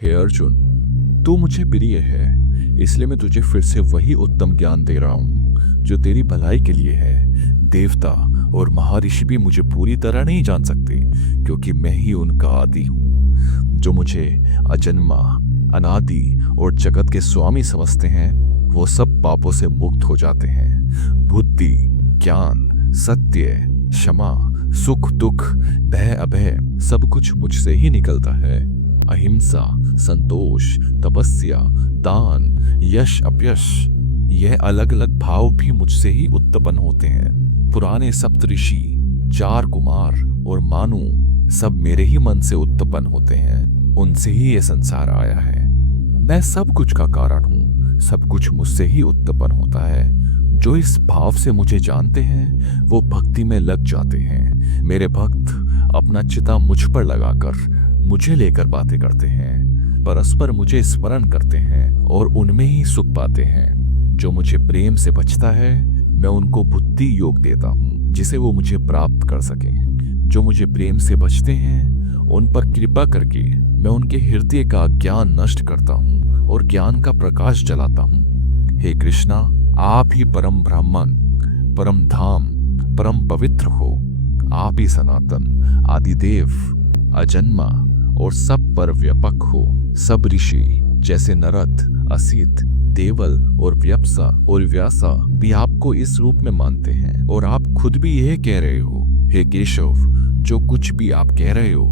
हे अर्जुन, तू मुझे प्रिय है, इसलिए मैं तुझे फिर से वही उत्तम ज्ञान दे रहा हूँ जो तेरी भलाई के लिए है। देवता और महर्षि भी मुझे पूरी तरह नहीं जान सकते, क्योंकि मैं ही उनका आदि हूँ। जो मुझे अजन्मा, अनादि और जगत के स्वामी समझते हैं, वो सब पापों से मुक्त हो जाते हैं। बुद्धि, ज्ञान, सत्य, क्षमा, सुख दुख, भय अभय सब कुछ मुझसे ही निकलता है। अहिंसा, संतोष, तपस्या, दान, यश अपयश, यह अलग अलग भाव भी मुझसे ही उत्पन्न होते हैं। पुराने सप्तऋषि, चार कुमार और मानु सब मेरे ही मन से उत्पन्न होते हैं। उनसे ही ये संसार आया है। मैं सब कुछ का कारण हूँ, सब कुछ मुझसे ही उत्पन्न होता है। जो इस भाव से मुझे जानते हैं वो भक्ति में लग जाते हैं। मेरे भक्त अपना चिता मुझ पर लगाकर मुझे लेकर बातें करते हैं, परस्पर मुझे स्मरण करते हैं और उनमें ही सुख पाते हैं। जो मुझे प्रेम से बचता है, मैं उनको बुद्धि योग देता हूँ जिसे वो मुझे प्राप्त कर सकें। जो मुझे प्रेम से बचते हैं, उन पर कृपा करके मैं उनके हृदय का ज्ञान नष्ट करता हूँ और ज्ञान का प्रकाश जलाता हूँ। हे कृष्णा, आप ही परम ब्राह्मण, परम धाम, परम पवित्र हो। आप ही सनातन, आदिदेव, अजन्मा और सब पर व्यापक हो। सब ऋषि जैसे नरद, असित, देवल और व्यपसा और व्यासा भी आपको इस रूप में मानते हैं, और आप खुद भी यह कह रहे हो। हे केशव, जो कुछ भी आप कह रहे हो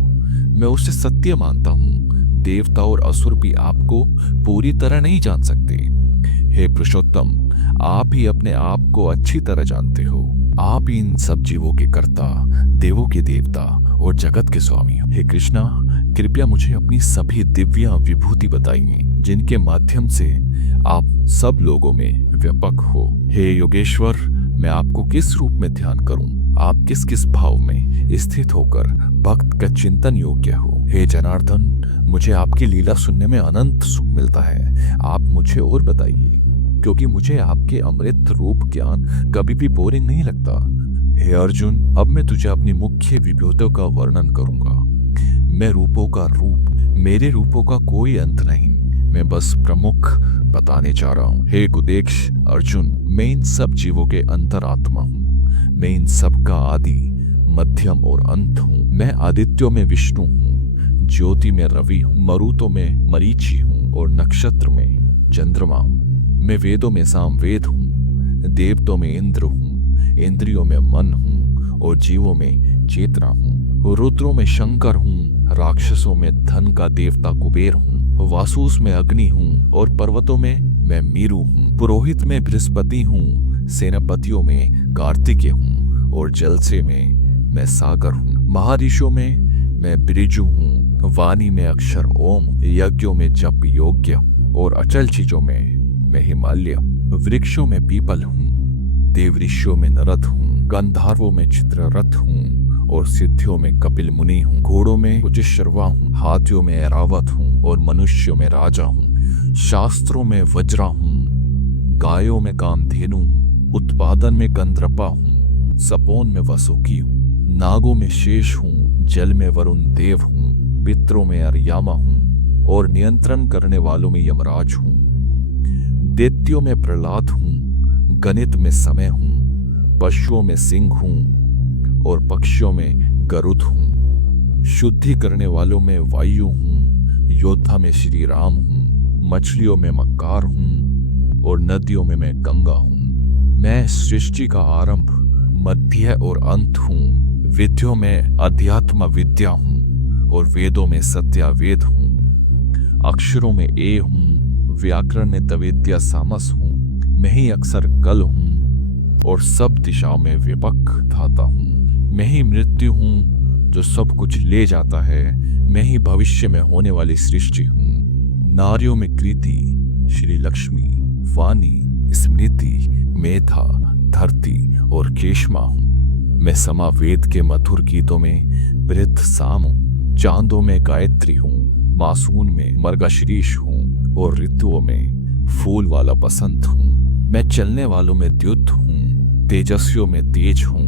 मैं उसे सत्य मानता हूँ। देवता और असुर भी आपको पूरी तरह नहीं जान सकते। हे पुरुषोत्तम, आप ही अपने आप को अच्छी तरह जानते हो। आप ही इन सब जीवों के कर्ता, देवों के देवता और जगत के स्वामी हो। हे कृष्णा, कृपया मुझे अपनी सभी दिव्य विभूति बताइए जिनके माध्यम से आप सब लोगों में व्यापक हो। हे योगेश्वर, मैं आपको किस रूप में ध्यान करूं? आप किस किस भाव में स्थित होकर भक्त का चिंतन योग्य हो? हे जनार्दन, मुझे आपकी लीला सुनने में अनंत सुख मिलता है। आप मुझे और बताइए, क्योंकि मुझे आपके अमृत रूप ज्ञान कभी भी बोरिंग नहीं लगता। हे अर्जुन, अब मैं तुझे अपनी मुख्य विभूतियों का वर्णन करूंगा। मैं रूपों का रूप, मेरे रूपों का कोई अंत नहीं, मैं बस प्रमुख बताने जा रहा हूँ। हे कुदेक्ष अर्जुन, मैं इन सब जीवों के अंतरात्मा हूँ। मैं इन सब का आदि, मध्यम और अंत हूँ। मैं आदित्यों में विष्णु हूँ, ज्योति में रवि हूँ, मरुतों में मरीचि हूँ और नक्षत्र में चंद्रमा हूँ। मैं वेदों में सामवेद हूँ, देवताओं में इंद्र हूँ, इंद्रियों में मन हूँ और जीवों में चेतना हूँ। रुद्रों में शंकर हूँ, राक्षसों में धन का देवता कुबेर हूँ, वासुस में अग्नि हूँ और पर्वतों में मैं मीरू हूँ। पुरोहित में बृहस्पति हूँ, सेनापतियों में कार्तिकेय हूँ और जलसे में मैं सागर हूँ। महर्षियों में मैं ब्रिजु हूँ, वाणी में अक्षर ओम, यज्ञों में जप योग्य हूँ और अचल चीजों में मैं हिमालय हूँ। वृक्षों में पीपल हूँ, देवऋषियों में नरद हूँ, गंधर्वों में चित्ररथ हूँ और सिद्धियों में कपिल मुनि हूँ। घोड़ों में कुचिश्रवा हूँ, हाथियों में ऐरावत हूँ और मनुष्यों में राजा हूँ। शास्त्रों में वज्रा हूँ, गायों में कामधेनु हूँ, उत्पादन में गंधर्पा हूँ, सपोन में वसुकी हूँ, नागों में शेष हूँ, जल में वरुण देव हूँ, पितरों में अर्यामा हूँ और नियंत्रण करने वालों में यमराज हूँ। दैत्यों में प्रहलाद हूँ, गणित में समय हूँ, पशुओं में सिंह हूँ और पक्षियों में गरुड़ हूँ। शुद्धि करने वालों में वायु हूँ, योद्धा में श्री राम हूँ, मछलियों में मक्कार हूँ और नदियों में मैं गंगा हूँ। मैं सृष्टि का आरंभ, मध्य और अंत हूँ। विद्यों में अध्यात्म विद्या हूँ और वेदों में सत्यावेद हूँ। अक्षरों में ए हूँ, व्याकरण में तवेद्या सामस हूँ। मैं ही अक्सर कल हूँ और सब दिशाओं में व्यापक धाता हूँ। मैं ही मृत्यु हूँ जो सब कुछ ले जाता है। मैं ही भविष्य में होने वाली सृष्टि हूँ। नारियों में कृति, श्री लक्ष्मी, वाणी, स्मृति, मेधा, धरती और केशमा हूँ। मैं समावेद के मधुर गीतों में वृद्ध साम हूँ, चांदों में गायत्री हूँ, मासून में मर्गशीर्ष हूँ और ऋतुओं में फूल वाला बसंत हूँ। मैं चलने वालों में द्युत हूँ, तेजस्वियों में तेज हूँ।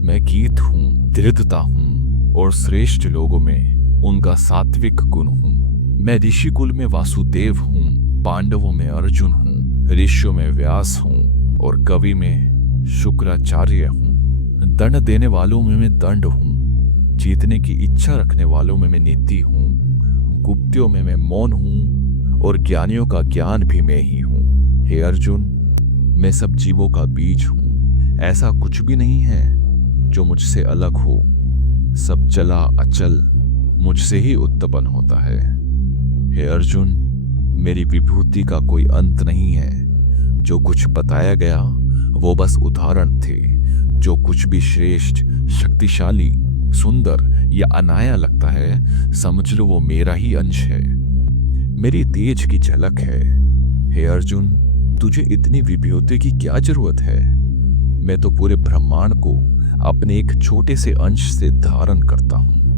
मैं गीत हूँ, दृढ़ता हूँ और श्रेष्ठ लोगों में उनका सात्विक गुण हूँ। मैं ऋषि कुल में वासुदेव हूँ, पांडवों में अर्जुन हूँ, ऋषियों में व्यास हूँ और कवि में शुक्राचार्य हूँ। दंड देने वालों में मैं दंड हूँ, जीतने की इच्छा रखने वालों में मैं नीति हूँ, गुप्तियों में मैं मौन हूँ और ज्ञानियों का ज्ञान भी मैं ही हूँ। हे अर्जुन, मैं सब जीवों का बीज हूँ। ऐसा कुछ भी नहीं है जो मुझसे अलग हो। सब चला अचल मुझसे ही उत्पन्न होता है। हे अर्जुन, मेरी विभूति का कोई अंत नहीं है। जो कुछ बताया गया वो बस उदाहरण थे। जो कुछ भी श्रेष्ठ, शक्तिशाली, सुंदर या अनाया लगता है, समझ लो वो मेरा ही अंश है, मेरी तेज की झलक है। हे अर्जुन, तुझे इतनी विभूति की क्या जरूरत है? मैं तो पूरे ब्रह्मांड को अपने एक छोटे से अंश से धारण करता हूँ।